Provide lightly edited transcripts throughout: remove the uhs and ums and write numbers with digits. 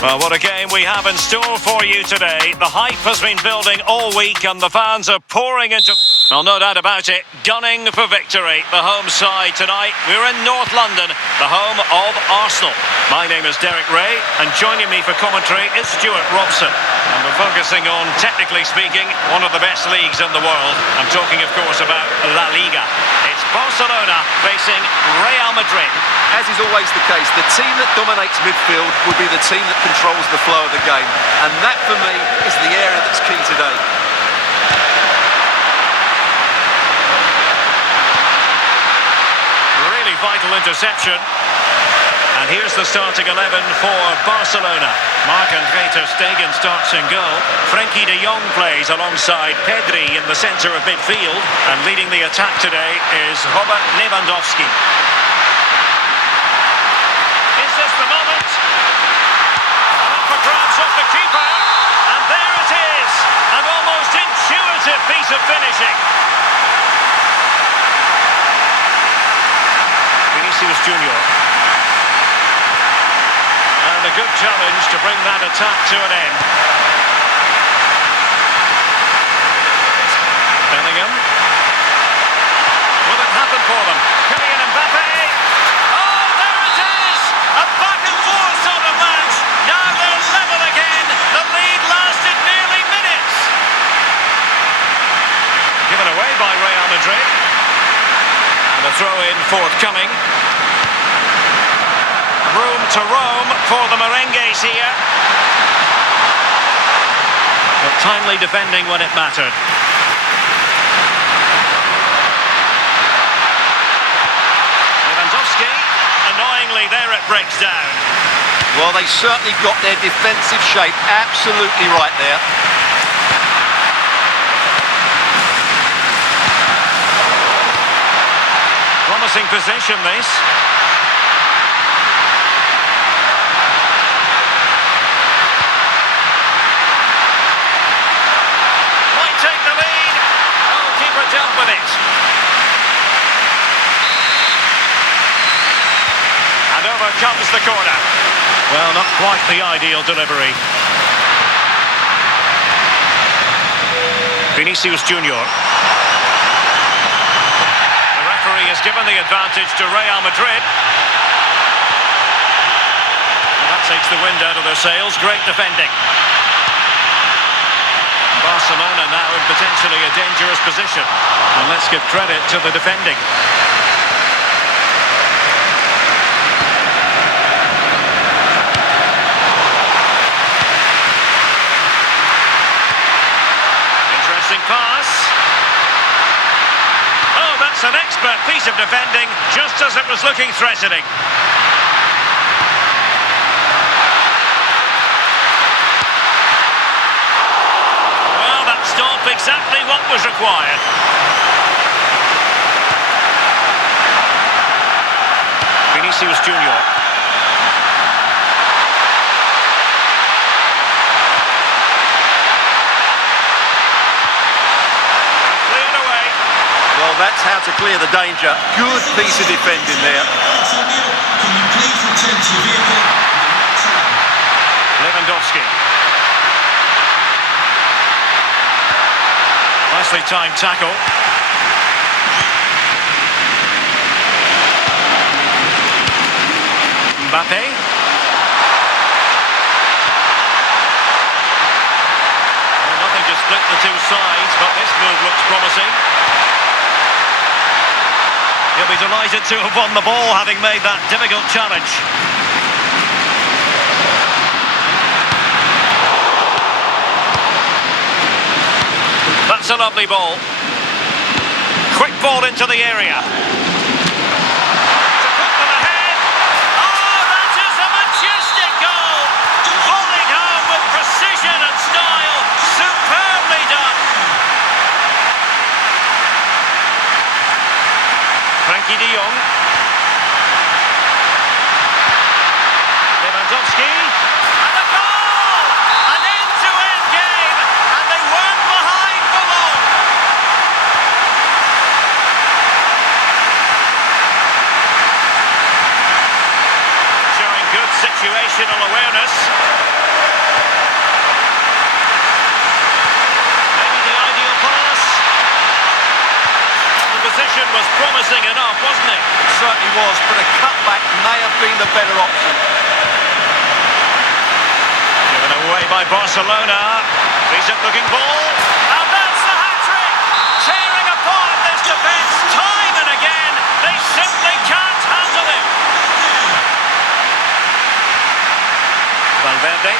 Well, what a game we have in store for you today. The hype has been building all week and the fans are pouring into... Well, no doubt about it, gunning for victory. The home side tonight. We're in North London, the home of Arsenal. My name is Derek Ray, and joining me for commentary is Stuart Robson. And we're focusing on, technically speaking, one of the best leagues in the world. I'm talking, of course, about La Liga. It's Barcelona facing Real Madrid. As is always the case, the team that dominates midfield will be the team that controls the flow of the game. And that, for me, is the area that's key today. Really vital interception. And here's the starting 11 for Barcelona. Marc-André ter Stegen starts in goal. Frenkie de Jong plays alongside Persie in the centre of midfield. And leading the attack today is Robert Lewandowski. Is this the moment? And up for grabs off the keeper. And there it is. An almost intuitive piece of finishing. Vinicius Junior. And a good challenge to bring that attack to an end. Bellingham. Will it happen for them? Kylian Mbappé. Oh, there it is! A back and forth sort of match. Now they're level again. The lead lasted nearly minutes. Given away by Real Madrid. And a throw-in forthcoming. Room to roam for the merengues here. But timely defending when it mattered. Lewandowski, annoyingly there it breaks down. Well, they certainly got their defensive shape absolutely right there. Promising position this. Dealt with it. And over comes the corner. Well, not quite the ideal delivery. Vinicius Junior. The referee has given the advantage to Real Madrid. And that takes the wind out of their sails. Great defending. Barcelona now in potentially a dangerous position. And let's give credit to the defending. Interesting pass. Oh, that's an expert piece of defending, just as it was looking threatening. Stop exactly what was required. Vinicius Junior. Cleared away. Well, that's how to clear the danger. Good piece of defending there. Lewandowski. Nicely timed tackle. Mbappé. Well, nothing to split the two sides, but this move looks promising. He'll be delighted to have won the ball, having made that difficult challenge. That's a lovely ball. Quick ball into the area. To put them ahead. Oh, that is a majestic goal. Volleyed home with precision and style. Superbly done. Frenkie de Jong. Lewandowski. And a goal! An end-to-end game. And they weren't behind for long. Showing good situational awareness. awareness. Maybe the ideal pass. The position was promising enough, wasn't it? It certainly was, but a cutback may have been the better option. Given away by Barcelona. Decent looking ball. And that's the hat-trick! Tearing apart this defence time and again. They simply can't handle him. Valverde.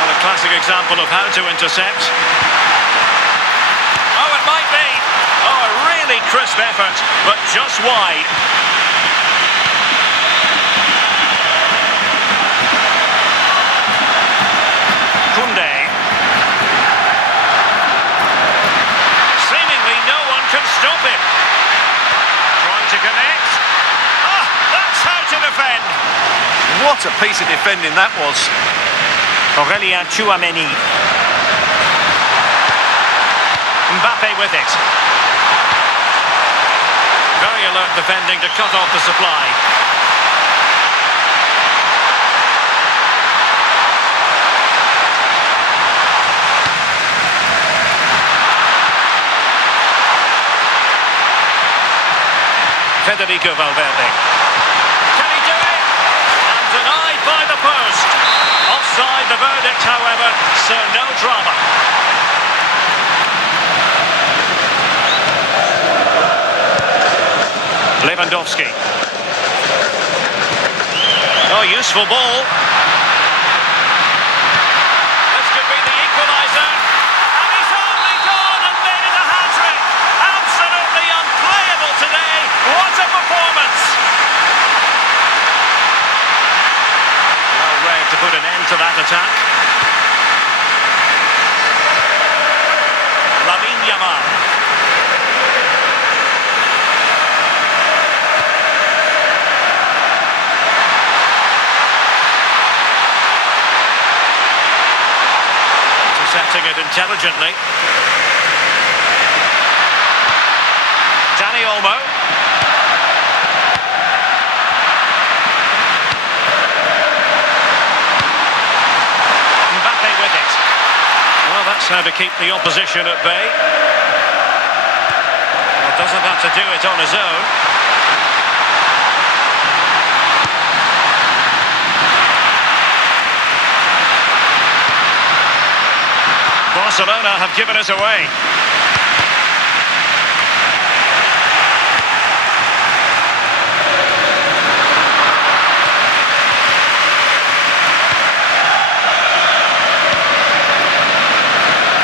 Well, a classic example of how to intercept. Oh, it might be. Oh, a really crisp effort, but just wide. Kunde. Seemingly no one can stop him. Trying to connect. Ah, that's how to defend. What a piece of defending that was. Aurélien Tchouaméni. Mbappe with it. Very alert defending to cut off the supply. Federico Valverde. Can he do it? And denied by the post. Offside the verdict, however, so no drama. Lewandowski. Oh, useful ball. This could be the equaliser. And he's only gone and made it a hat-trick. Absolutely unplayable today. What a performance. Well read to put an end to that attack. Lamine Yamal. Intercepting it intelligently. Dani Olmo. Mbappe with it. Well, that's how to keep the opposition at bay. Well, doesn't have to do it on his own. Barcelona have given us away.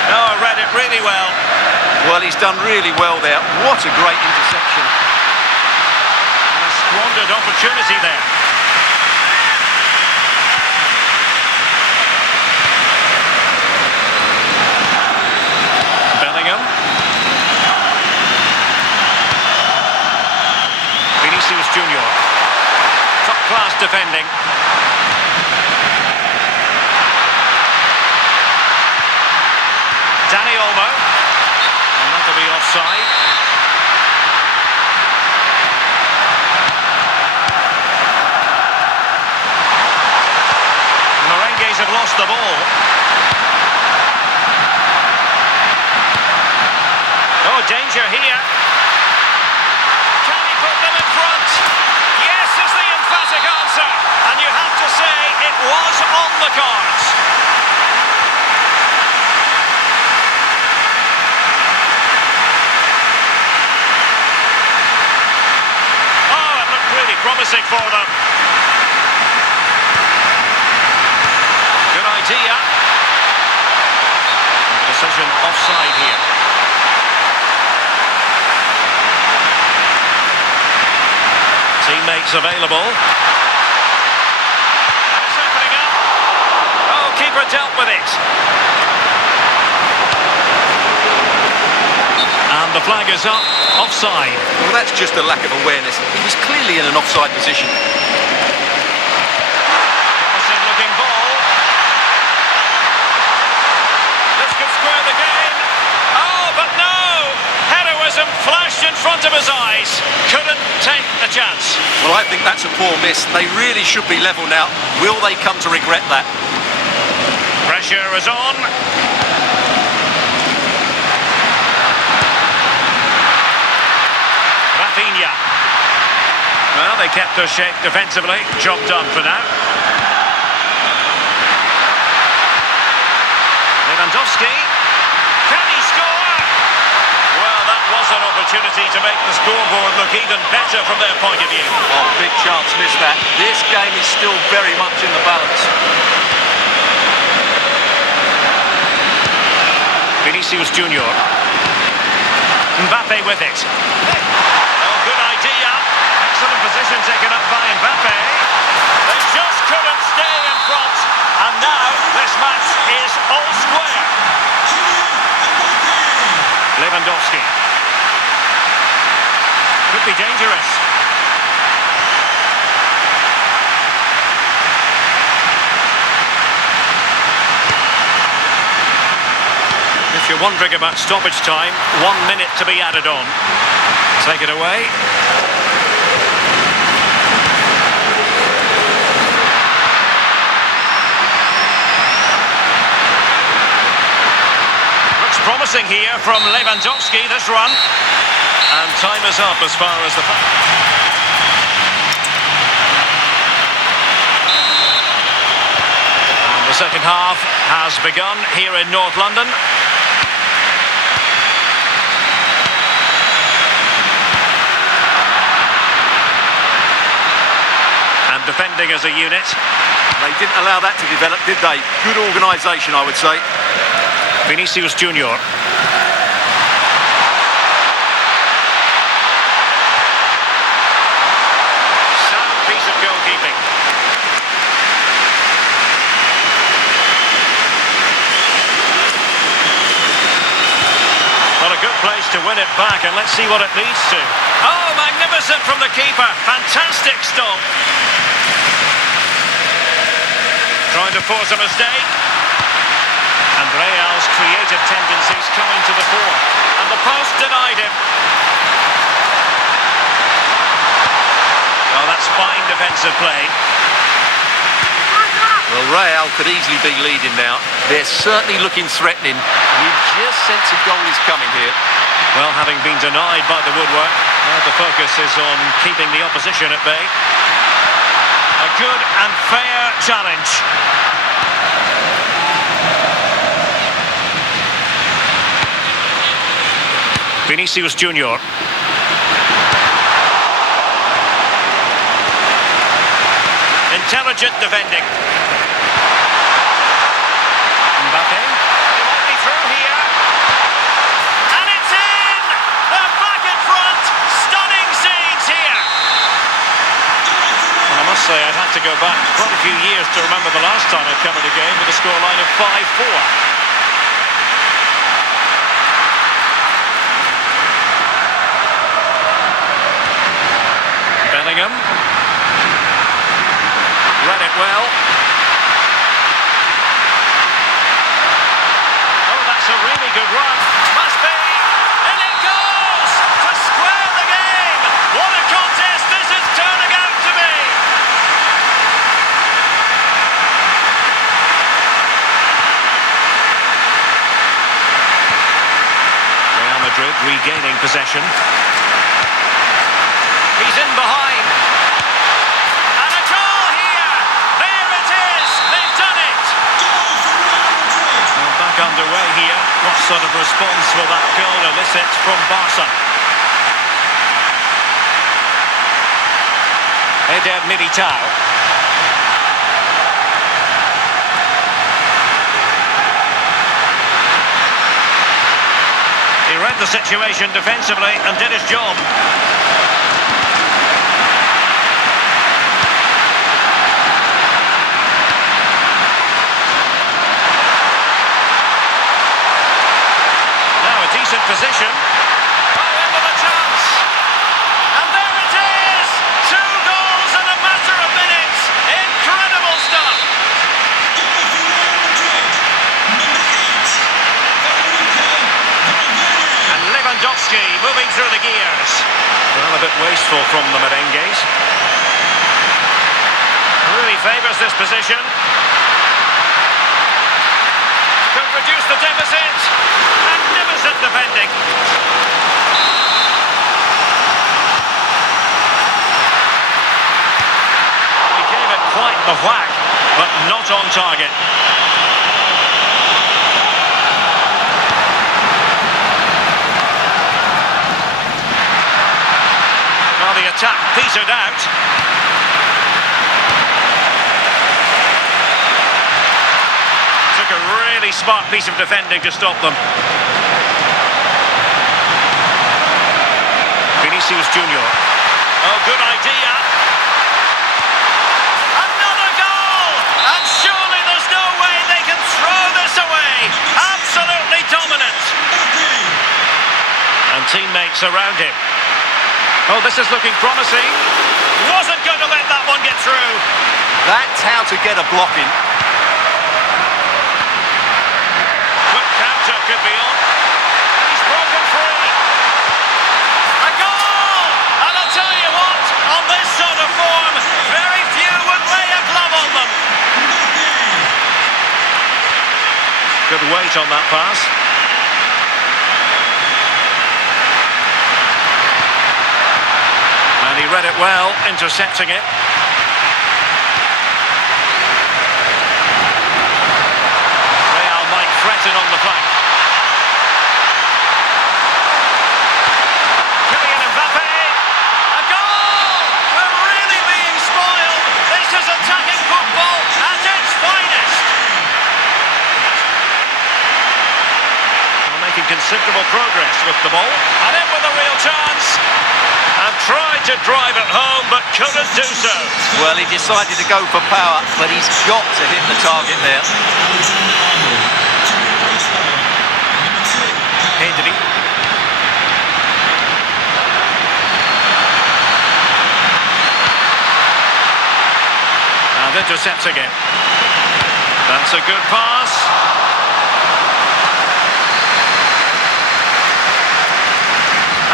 Oh, read it really well. Well, he's done really well there. What a great interception. And a squandered opportunity there. Vinicius Junior. Top class defending. Dani Olmo. And that'll be offside. Merengues have lost the ball. Oh, danger here. Can he put them in front? Yes is the emphatic answer. And you have to say it was on the cards. Oh, it looked really promising for them. Good idea. Decision offside here. Teammates available. It's opening up. Oh, keeper dealt with it. And the flag is up. Offside. Well, that's just a lack of awareness. He was clearly in an offside position. Promising looking ball. This could square the game. Oh, but no! Heroism flashed in front of his eyes. Couldn't take the chance. Well, I think that's a poor miss. They really should be level now. Will they come to regret that? Pressure is on. Rafinha. Well, they kept their shape defensively. Job done for now. Lewandowski. Can he score? Well, that was an opportunity to make the scoreboard look even better from their point of view. Oh, big chance, missed that. This game is still very much in the balance. Vinicius Junior. Mbappe with it. Oh, good idea. Excellent position taken up by Mbappe. They just couldn't stay in front. And now this match is all square. Lewandowski. Could be dangerous. If you're wondering about stoppage time, 1 minute to be added on. Take it away. Looks promising here from Lewandowski, this run. And time is up as far as the... And the second half has begun here in North London. And defending as a unit. They didn't allow that to develop, did they? Good organisation, I would say. Vinicius Junior. Sound piece of goalkeeping. Well, a good place to win it back, and let's see what it leads to. Oh, magnificent from the keeper. Fantastic stop. Trying to force a mistake. And Real's creative tendencies coming to the fore. And the post denied him. Oh, that's fine defensive play. Well, Real could easily be leading now. They're certainly looking threatening. You just sense a goal is coming here. Well, having been denied by the woodwork, the focus is on keeping the opposition at bay. A good and fair challenge. Vinicius Junior. Intelligent defending. Mbappe. He might be through here. And it's in! They're back in front. Stunning scenes here. And I must say, I'd had to go back quite a few years to remember the last time I covered a game with a scoreline of 5-4. Bellingham. Read it well. Oh, that's a really good run. Must be. And it goes to square the game. What a contest this is turning out to be. Real Madrid regaining possession. He's in behind. And a goal here. There it is. They've done it. Well, back underway here. What sort of response will that goal elicit from Barca? Eder Militao. He read the situation defensively and did his job. Decent position. Oh, into the chance. And there it is. 2 goals in a matter of minutes. Incredible stuff. And Lewandowski Lewandowski moving through the gears. Well, a bit wasteful from the merengues. Really favours this position. Could reduce the deficit. Magnificent defending. He gave it quite the whack, but not on target. Well, the attack petered out. Took a really smart piece of defending to stop them. Vinicius Junior. Oh, good idea. Another goal! And surely there's no way they can throw this away. Absolutely dominant. And teammates around him. Oh, this is looking promising. Wasn't going to let that one get through. That's how to get a block in. Quick counter could be on. And he's broken free. A goal! And I'll tell you what, on this sort of form, very few would lay a glove on them. Good weight on that pass. And he read it well, intercepting it. Real might threaten on the flank. Kylian Mbappé! A goal! We're really being spoiled. This is attacking football at its finest. We're making considerable progress with the ball. And in with a real chance. And tried to drive it home, but couldn't do so. Well, he decided to go for power, but he's got to hit the target there. Pedri. And intercepts again. That's a good pass.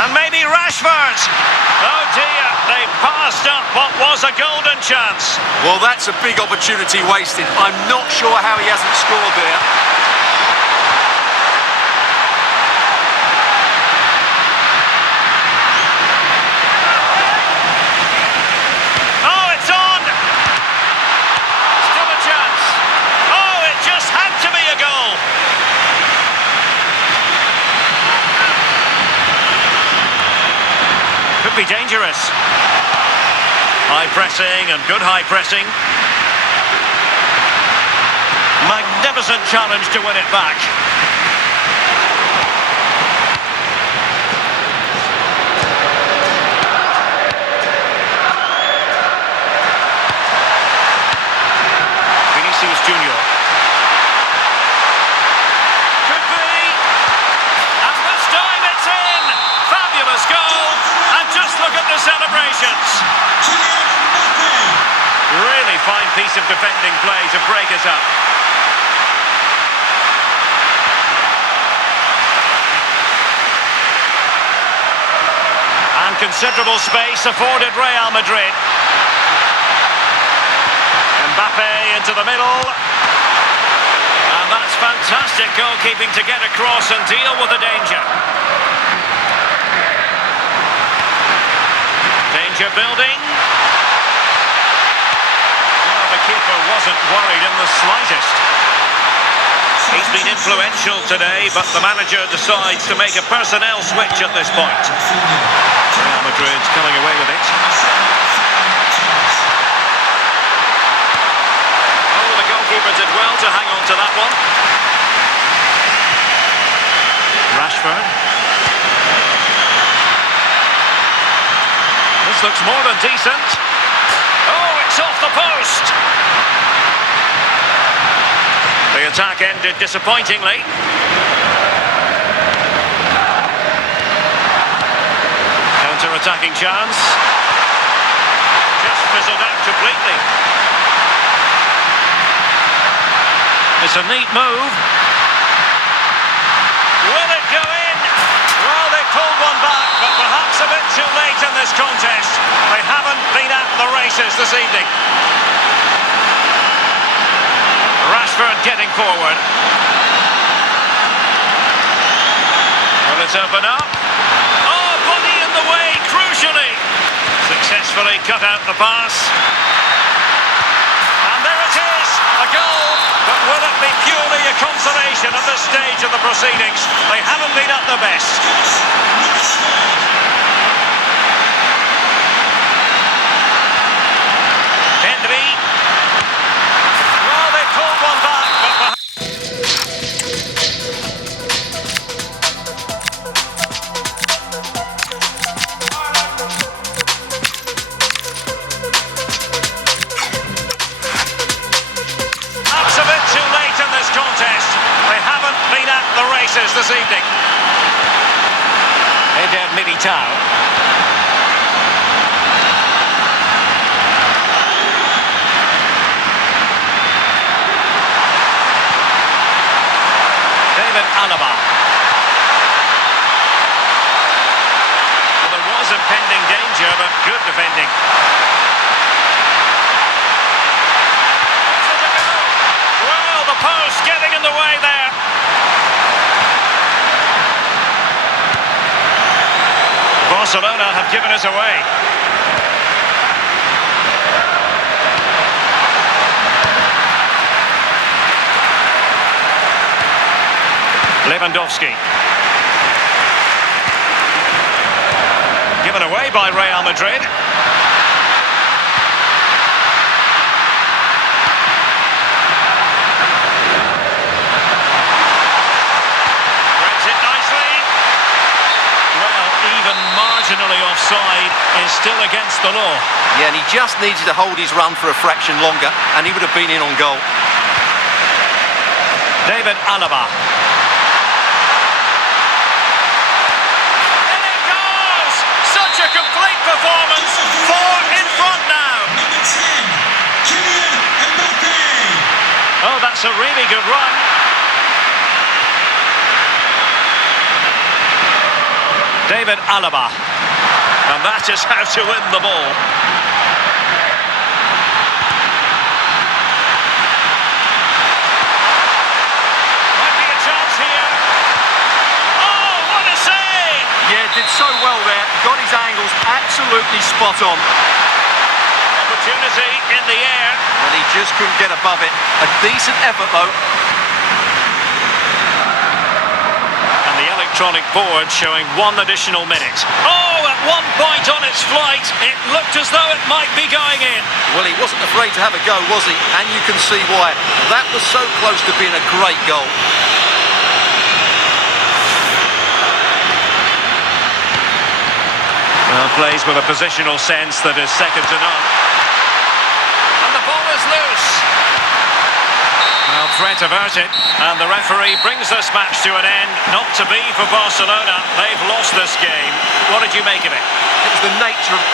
And maybe Rashford. Oh dear, they passed up what was a golden chance. Well, that's a big opportunity wasted. I'm not sure how he hasn't scored there. Oh, it's on! Still a chance. Oh, it just had to be a goal. Could be dangerous. High pressing and good high pressing. Magnificent challenge to win it back. Vinicius Junior. Could be. And this time it's in. Fabulous goal. And just look at the celebrations. Really fine piece of defending play to break us up. And considerable space afforded Real Madrid. Mbappe into the middle. And that's fantastic goalkeeping to get across and deal with the danger. Danger building. Well, the keeper wasn't worried in the slightest. He's been influential today, but the manager decides to make a personnel switch at this point. Real Madrid's coming away with it. Oh, the goalkeeper did well to hang on to that one. Rashford. This looks more than decent. Oh, it's off the post. The attack ended disappointingly. Counter-attacking chance. Just fizzled out completely. It's a neat move. Will it go in? Well, they pulled one late in this contest. They haven't been at the races this evening. Rashford getting forward. Will it open up? Oh, body in the way, crucially. Successfully cut out the pass. And there it is, a goal. But will it be purely a consolation at this stage of the proceedings? They haven't been at their best. Pedri. Well, they pulled one back, but contest. They haven't been at the races this evening. Eder Militao. David Alaba. Well, there was impending danger, but good defending. Post getting in the way there. Barcelona have given us away. Lewandowski. Given away by Real Madrid. Marginally offside is still against the law. Yeah, and he just needed to hold his run for a fraction longer and he would have been in on goal. David Alaba. And it goes! Such a complete performance. 4 in front now. Number 10, Kylian Mbappé. Oh, that's a really good run. David Alaba. And that is how to win the ball. Might be a chance here. Oh, what a save! Yeah, did so well there. Got his angles absolutely spot on. Opportunity in the air. And he just couldn't get above it. A decent effort though. Electronic board showing 1 additional minute. Oh, at one point on its flight, it looked as though it might be going in. Well, he wasn't afraid to have a go, was he? And you can see why. That was so close to being a great goal. Well, plays with a positional sense that is second to none. And the ball is loose. Well, threat averted, and the referee brings this match to an end. Not to be for Barcelona. They've lost this game. What did you make of it? It was the nature of